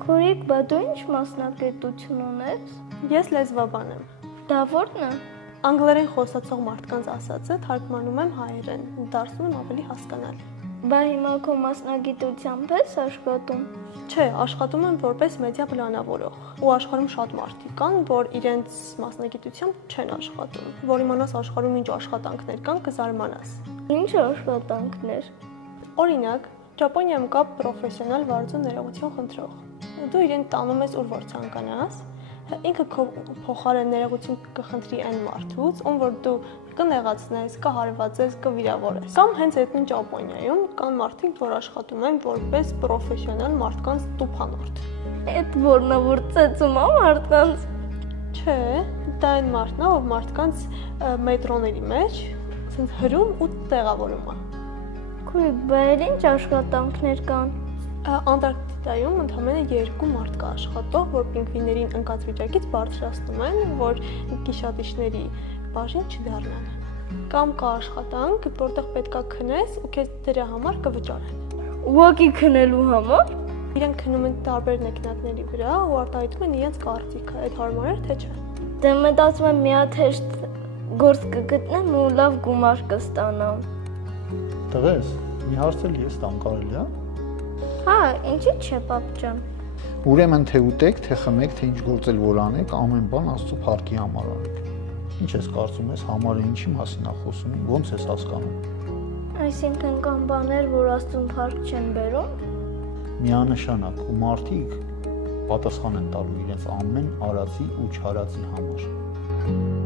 Քուրիկ, բա դու ինչ մասնագիտություն ունես։ Ես լեզվաբան եմ։ Դա ո՞րն է։ Անգլերեն խոսացող մարդկանց ասածը թարգմանում եմ հայերեն, դարձնում եմ ավելի հասկանալի։ Բա հիմա քո մասնագիտությամբ ես աշխատում։ Չէ, աշխատում եմ որպես մեդիա պլանավորող։ Ու աշխարհում շատ մարդիկ կան, որ իրենց մասնագիտությամբ չեն աշխատում։ Որ իմանաս աշխարհում ինչ աշխատանքներ կան, կզարմանաս։ Ինչ աշխատանքներ։ Օրինակ, Ճապոնիայում կա պրոֆեսիոնալ վարորդության ներողություն խնդրող։ Դու իրեն տանում ես ուր որ ցանկանաս, ինքը քո փոխարեն ներողություն կխնդրի այն մարդուց, ում որ դու կնեղացնես, կհարվածես, կվիրավորես։ Կամ հենց այդն Ճապոնիայում կան մարդիկ, որ աշխատում են որպես պրոֆեսիոնալ մարդկանց տուփանորդ։ Այդ որն է որ ծեծում է մարդկանց։ Չէ, դա այն մարդն է, ով մարդկանց մետրոների մեջ ասենց հրում ու տեղավորում է։ Քույր, բա ինչ աշխատանքներ կան։ Անտարկտիդայում ընդամենը 2 մարդ կա աշխատող, որ պինգվիներին ընկած վիճակից բարձրացնում են, որ գիշատիչների բաժին չդառնան։ Կամ կա աշխատանք, որտեղ պետքա քնես ու քեզ դրա համար կվճարեն։ Ուղղակի քնելու համար։ Իրենք քնում են տարբեր նեկնատների վրա ու արտահայտում են իրենց կարծիքը, այդ հարմար է թե չէ։ Դե մտածում եմ մի հատ հեշտ գործ կգտնեմ ու լավ գումար կստանամ։ Տղես, մի հարց էլ ես տամ կարելի է։ Հա, ինչի՞ չէ, պապ ջան։ Ուրեմն թե ուտեք, թե խմեք, թե ինչ գործել որ անեք, ամեն բան Աստծո փառքի համար անեք։ Ինչ ես կարծում ես, համարը ինչի մասին է խոսում, ո՞նց ես հասկանում։ Այսինքն կան բաներ, որ Աստծուն փառք չեն բերում։ Միանշանակ ու մարդիկ պատասխան են տալու իրենց ամեն արածի ու չարածի համար։